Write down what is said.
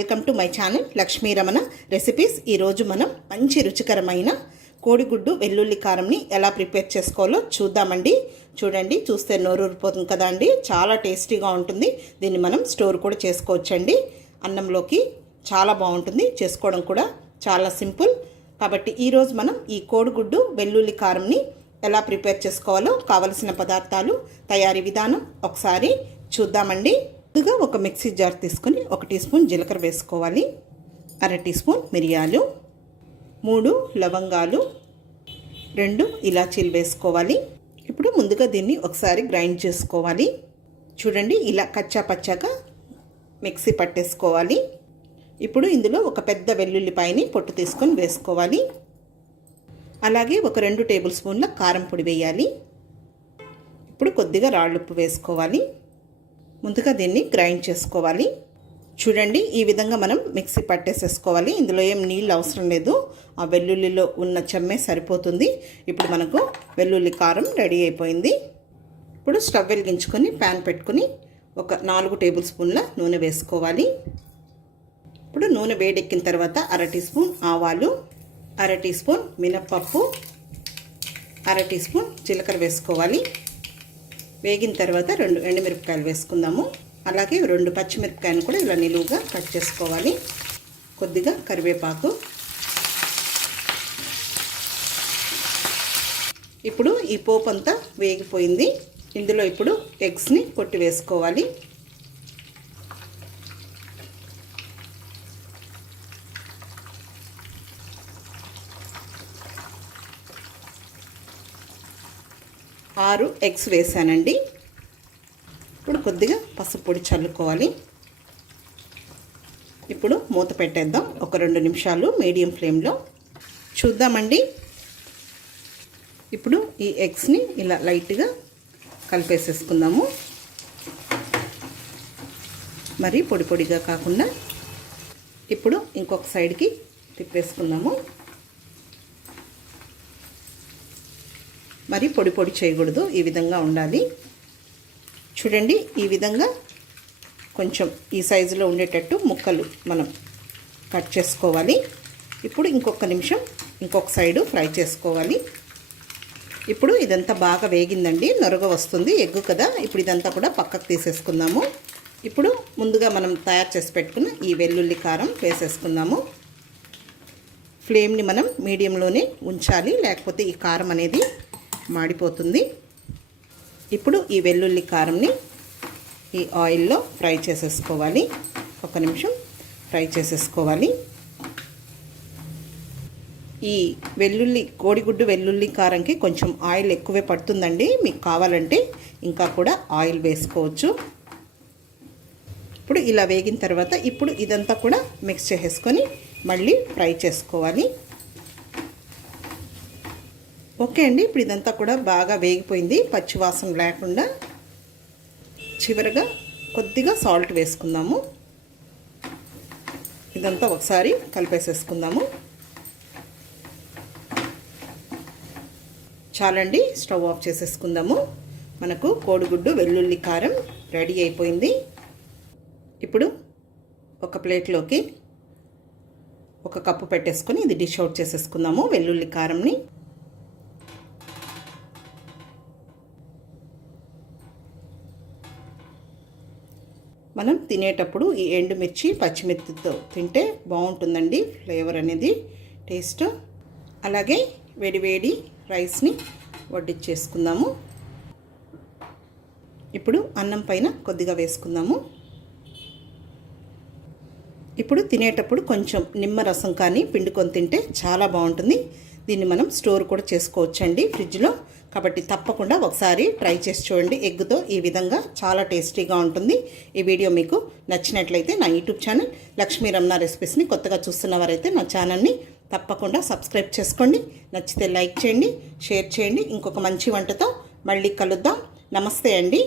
Welcome to my channel Lakshmi Ramana recipes. ఈరోజు మనం మంచి రుచికరమైన కోడిగుడ్డు వెల్లుల్లి కారంని ఎలా ప్రిపేర్ చేసుకోవాలో చూద్దామండి. చూడండి చూస్తే నోరూరిపోతుంది కదా అండి. చాలా టేస్టీగా ఉంటుంది. దీన్ని మనం స్టోర్ కూడా చేసుకోవచ్చండి. అన్నంలోకి చాలా బాగుంటుంది. చేసుకోవడం కూడా చాలా సింపుల్. కాబట్టి ఈరోజు మనం ఈ కోడిగుడ్డు వెల్లుల్లి కారంని ఎలా ప్రిపేర్ చేసుకోవాలో కావలసిన పదార్థాలు తయారీ విధానం ఒకసారి చూద్దామండి. ముందుగా ఒక మిక్సీ జార్ తీసుకొని ఒక టీ స్పూన్ జీలకర్ర వేసుకోవాలి. అర టీ స్పూన్ మిరియాలు మూడు లవంగాలు రెండు ఇలాచీలు వేసుకోవాలి. ఇప్పుడు ముందుగా దీన్ని ఒకసారి గ్రైండ్ చేసుకోవాలి. చూడండి ఇలా కచ్చా పచ్చాగా మిక్సీ పట్టేసుకోవాలి. ఇప్పుడు ఇందులో ఒక పెద్ద వెల్లుల్లిపాయని పొట్టు తీసుకొని వేసుకోవాలి. అలాగే ఒక రెండు టేబుల్ స్పూన్ల కారం పొడి వేయాలి. ఇప్పుడు కొద్దిగా రాళ్ళుప్పు వేసుకోవాలి. ముందుగా దీన్ని గ్రైండ్ చేసుకోవాలి. చూడండి ఈ విధంగా మనం మిక్సీ పట్టేసేసుకోవాలి. ఇందులో ఏం నీళ్ళు అవసరం లేదు. ఆ వెల్లుల్లిలో ఉన్న చెమ్మే సరిపోతుంది. ఇప్పుడు మనకు వెల్లుల్లి కారం రెడీ అయిపోయింది. ఇప్పుడు స్టవ్ వెలిగించుకొని ప్యాన్ పెట్టుకొని ఒక నాలుగు టేబుల్ స్పూన్ల నూనె వేసుకోవాలి. ఇప్పుడు నూనె వేడెక్కిన తర్వాత అర టీ స్పూన్ ఆవాలు అర టీ స్పూన్ మినప్పప్పు అర టీ స్పూన్ జీలకర్ర వేసుకోవాలి. వేగిన తర్వాత రెండు ఎండుమిరపకాయలు వేసుకుందాము. అలాగే రెండు పచ్చిమిరపకాయలు కూడా ఇలా నిలువుగా కట్ చేసుకోవాలి. కొద్దిగా కరివేపాకు. ఇప్పుడు ఈ పోపు అంతా వేగిపోయింది. ఇందులో ఇప్పుడు ఎగ్స్ని కొట్టి వేసుకోవాలి. ఆరు ఎగ్స్ వేసానండి. ఇప్పుడు కొద్దిగా పసుపు పొడి చల్లుకోవాలి. ఇప్పుడు మూత పెట్టేద్దాం. ఒక రెండు నిమిషాలు మీడియం ఫ్లేమ్లో చూద్దామండి. ఇప్పుడు ఈ ఎగ్స్ని ఇలా లైట్గా కలిపేసేసుకుందాము. మరి పొడి పొడిగా కాకుండా ఇప్పుడు ఇంకొక సైడ్కి తిప్పేసుకుందాము. మరి పొడి పొడి చేయకూడదు ఈ విధంగా ఉండాలి. చూడండి ఈ విధంగా కొంచెం ఈ సైజులో ఉండేటట్టు ముక్కలు మనం కట్ చేసుకోవాలి. ఇప్పుడు ఇంకొక నిమిషం ఇంకొక సైడు ఫ్రై చేసుకోవాలి. ఇప్పుడు ఇదంతా బాగా వేగిందండి నొరగ వస్తుంది ఎగ్గు కదా. ఇప్పుడు ఇదంతా కూడా పక్కకు తీసేసుకుందాము. ఇప్పుడు ముందుగా మనం తయారు చేసి పెట్టుకున్న ఈ వెల్లుల్లి కారం వేసేసుకుందాము. ఫ్లేమ్ని మనం మీడియంలోనే ఉంచాలి లేకపోతే ఈ కారం అనేది మాడిపోతుంది. ఇప్పుడు ఈ వెల్లుల్లి కారంని ఈ ఆయిల్లో ఫ్రై చేసేసుకోవాలి. ఒక నిమిషం ఫ్రై చేసేసుకోవాలి. ఈ వెల్లుల్లి కోడిగుడ్డు వెల్లుల్లి కారంకి కొంచెం ఆయిల్ ఎక్కువే పడుతుందండి. మీకు కావాలంటే ఇంకా కూడా ఆయిల్ వేసుకోవచ్చు. ఇప్పుడు ఇలా వేగిన తర్వాత ఇప్పుడు ఇదంతా కూడా మిక్స్ చేసేసుకొని మళ్ళీ ఫ్రై చేసుకోవాలి. ఓకే అండి ఇప్పుడు ఇదంతా కూడా బాగా వేగిపోయింది. పచ్చివాసన లేకుండా చివరగా కొద్దిగా సాల్ట్ వేసుకుందాము. ఇదంతా ఒకసారి కలిపేసేసుకుందాము. చాలండి స్టవ్ ఆఫ్ చేసేసుకుందాము. మనకు కోడిగుడ్డు వెల్లుల్లి కారం రెడీ అయిపోయింది. ఇప్పుడు ఒక ప్లేట్లోకి ఒక కప్పు పెట్టేసుకొని ఇది డిష్ అవుట్ చేసేసుకుందాము వెల్లుల్లి కారంని. మనం తినేటప్పుడు ఈ ఎండుమిర్చి పచ్చిమిర్చితో తింటే బాగుంటుందండి ఫ్లేవర్ అనేది టేస్ట్. అలాగే వేడివేడి రైస్ని వడ్డించేసుకుందాము ఇప్పుడు అన్నం పైన కొద్దిగా వేసుకుందాము. ఇప్పుడు తినేటప్పుడు కొంచెం నిమ్మరసం కానీ పిండుకొని తింటే చాలా బాగుంటుంది. దీన్ని మనం స్టోర్ కూడా చేసుకోవచ్చండి ఫ్రిడ్జ్లో. కాబట్టి తప్పకుండా ఒకసారి ట్రై చేసి చూడండి. ఎగ్గుతో ఈ విధంగా చాలా టేస్టీగా ఉంటుంది. ఈ వీడియో మీకు నచ్చినట్లయితే నా యూట్యూబ్ ఛానల్ లక్ష్మీ రమణ రెసిపీస్ని కొత్తగా చూస్తున్నవారైతే నా ఛానల్ని తప్పకుండా సబ్స్క్రైబ్ చేసుకోండి. నచ్చితే లైక్ చేయండి షేర్ చేయండి. ఇంకొక మంచి వంటతో మళ్ళీ కలుద్దాం. నమస్తే అండి.